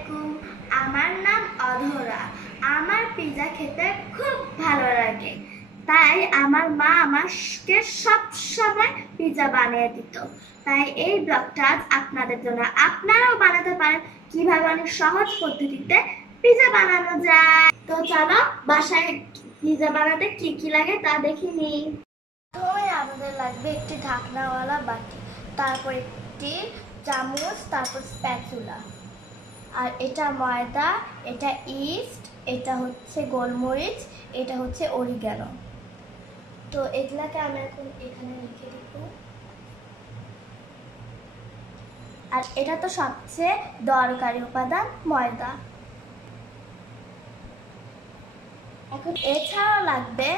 আলাইকুম, আমার নাম অধরা। আমার পিৎজা খেতে খুব ভালো লাগে, তাই আমার মা আমাকে সব সময় পিৎজা বানিয়ে দিত। তাই এই ব্লগটা আজ আপনাদের জন্য। আপনারাও বানাতে পারেন কিভাবে অনেক সহজ পদ্ধতিতে পিৎজা বানানো যায়। তো চলো বাসায় পিৎজা বানাতে কি কি লাগে তা দেখে নিই। প্রথমে আমাদের লাগবে একটি ঢাকনাওয়ালা বাটি, তারপর একটি চামচ, তারপর স্প্যাচুলা, আর এটা ময়দা, এটা ইস্ট, এটা হচ্ছে গোলমরিচ, এটা হচ্ছে অরিগানো। তো এগুলাকে আমি এখন এখানে লিখে দিব। আর এটা তো সবচেয়ে দরকারি উপাদান, ময়দা। এখন এছাড়াও লাগবে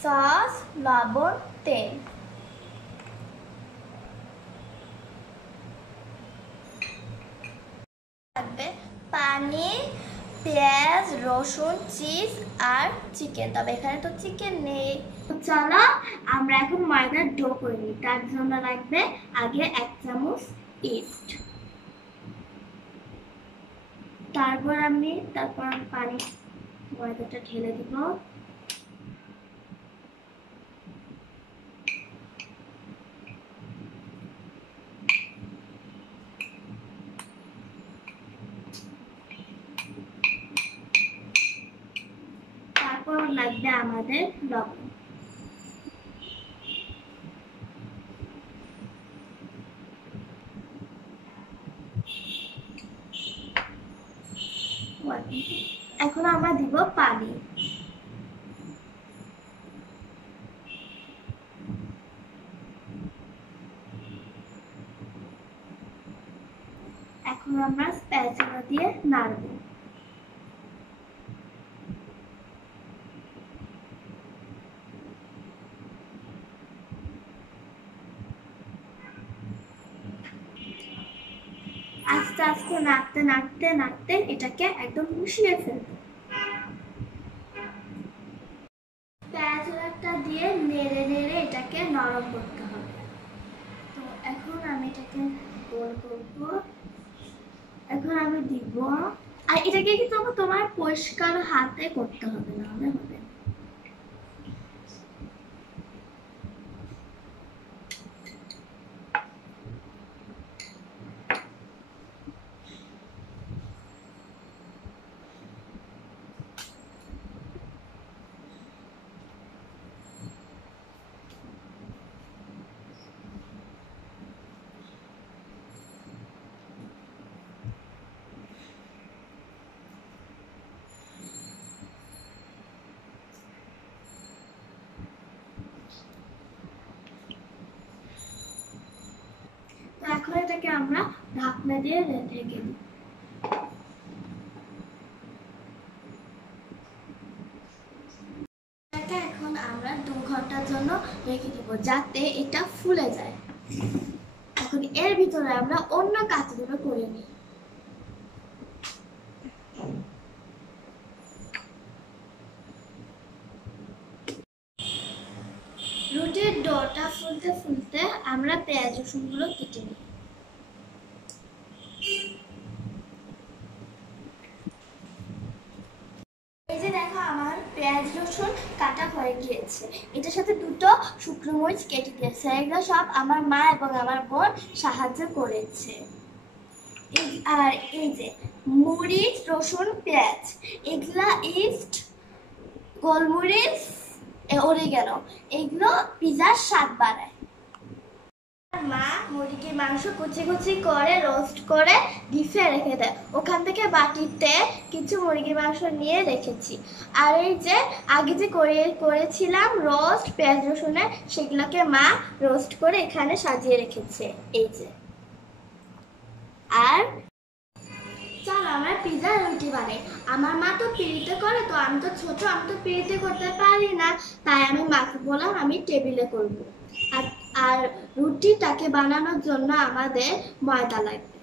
সস, লবণ, তেল। লাগবে পানি, পেঁয়াজ, রসুন, চিজ আর চিকেন। তবে এখানে তো চিকেন নেই। চলো আমরা এখন ময়দার ডো করে নিই। তার জন্য লাগবে আগে 1 চামচ ইস্ট, তারপর আমি পানি ময়দাটা ঢেলে দিব। তারপর লাগবে আমাদের লবণ। এখন আমরা দিব পানি। এখন আমরা স্প্যাচুলা দিয়ে নাড়ব। আস্তে আস্তে নাড়তে নাড়তে নাড়তে এটাকে একদম মিশিয়ে ফেলব। স্প্যাচুলাটা দিয়ে নেড়ে নেড়ে এটাকে নরম করতে হবে। তো এখন আমি এটাকে গোল করব। এখন আমি দিব, আর এটাকে কিন্তু তোমার পরিষ্কার হাতে করতে হবে, নাহলে হবে। এখন এটাকে আমরা ঢাকনা দিয়ে ঢেকে দিই। এখন আমরা 2 ঘন্টার জন্য রেখে দিব, যাতে এটা ফুলে যায়। এখন এর ভিতরে আমরা অন্য কাজগুলো করে নিই। রুটির ডোটা ফুলতে ফুলতে আমরা পেঁয়াজ রসুনগুলো কেটে নিই। এই যে দেখো, আমার পেঁয়াজ রসুন কাটা হয়ে গিয়েছে। এটার সাথে 2টো শুকনো মরিচ কেটে দিয়েছে। এগুলো সব আমার মা এবং আমার বোন সাহায্য করেছে। আর এই যে মরিচ, রসুন, পেঁয়াজ, এগুলা ইস্ট, গোলমরিচ, অরিগানো, এগুলো পিৎজার স্বাদ বাড়ায়। মা মুরগির মাংস কুচি কুচি করে রোস্ট করে ডিপে রেখে দেয়। ওখান থেকে বাটিতে কিছু মুরগির মাংস নিয়ে রেখেছি। আর এই যে আগে যে করেছিলাম রোস্ট পেঁয়াজ রসুনের, সেগুলোকে মা রোস্ট করে এখানে সাজিয়ে রেখেছে। এই যে, আর চলো আমরা পিৎজা রুটি বানাই। আমার মা তো পিড়িতে করে, তো আমি তো ছোট, আমি তো পিড়িতে করতে পারি না। তাই আমি মাকে বললাম আমি টেবিলে করব। আর রুটিটাকে বানানোর জন্য আমাদের ময়দা লাগবে।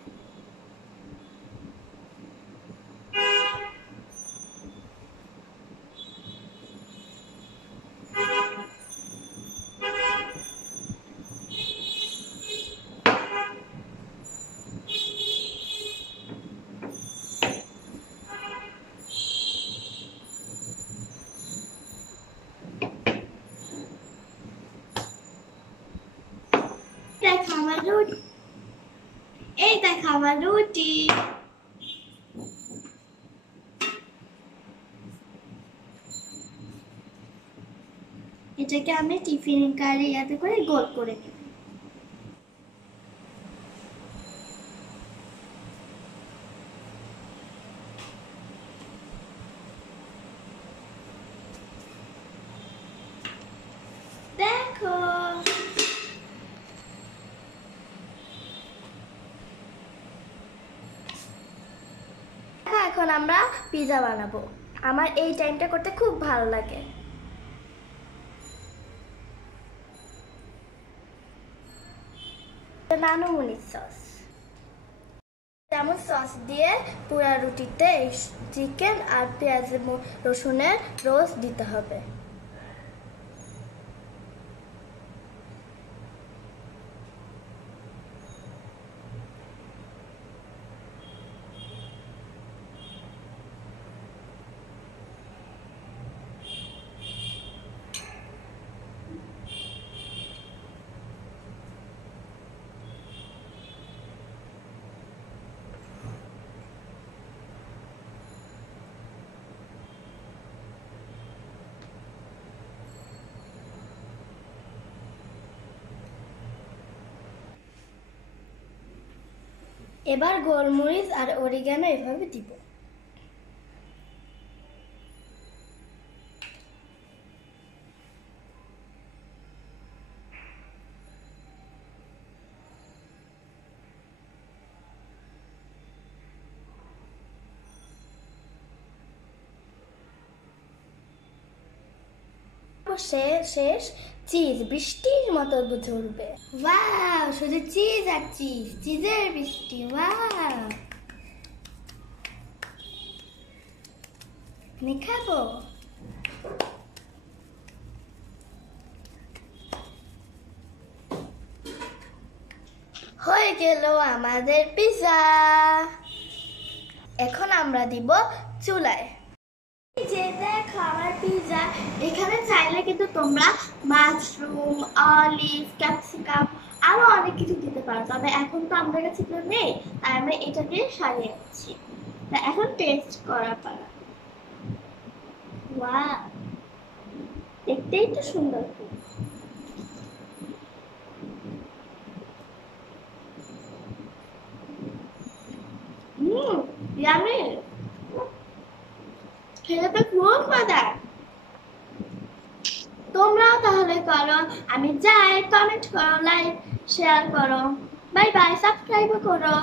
দেখো আমার রুটি, এই দেখো আমার রুটি। এটাকে আমি টিফিন কারিয়াতে করে গোল করে নেব। দেখো এখন আমরা পিৎজা বানাবো। আমার এই টাইমটা করতে খুব ভালো লাগে। নানুমনি সস, যেমন সস দিয়ে পুরা রুটিতে চিকেন আর পেঁয়াজ রসুনের রোস্ট দিতে হবে। এবার গোলমরিচ আর অরিগানো এভাবে দিব। শেষ চিজ বৃষ্টির মতো ঝরবে। ওয়াও, শুধু চিজ আর চিজ, চিজের বৃষ্টি। ওয়াও, আমি খাবো। হয়ে গেল আমাদের পিৎজা। এখন আমরা দিব চুলায়। যে দেখো আমার পিৎজা। এখানে চাইলে কিন্তু তোমরা মাশরুম, অলিভ, ক্যাপসিকাম আরো অনেক কিছু দিতে পারো, তবে এখন তো আমাদের কাছে এগুলো নেই, তাই আমরা এটা দিয়ে সারিয়ে নিচ্ছি। তা এখন টেস্ট করা পারা। ওয়াও, দেখতেই তো সুন্দর। ইয়ামি, খেতে তো খুব মজা। তোমরাও তাহলে করো। আমি যাই, কমেন্ট করো, লাইক শেয়ার করো, বাই বাই, সাবস্ক্রাইব করো।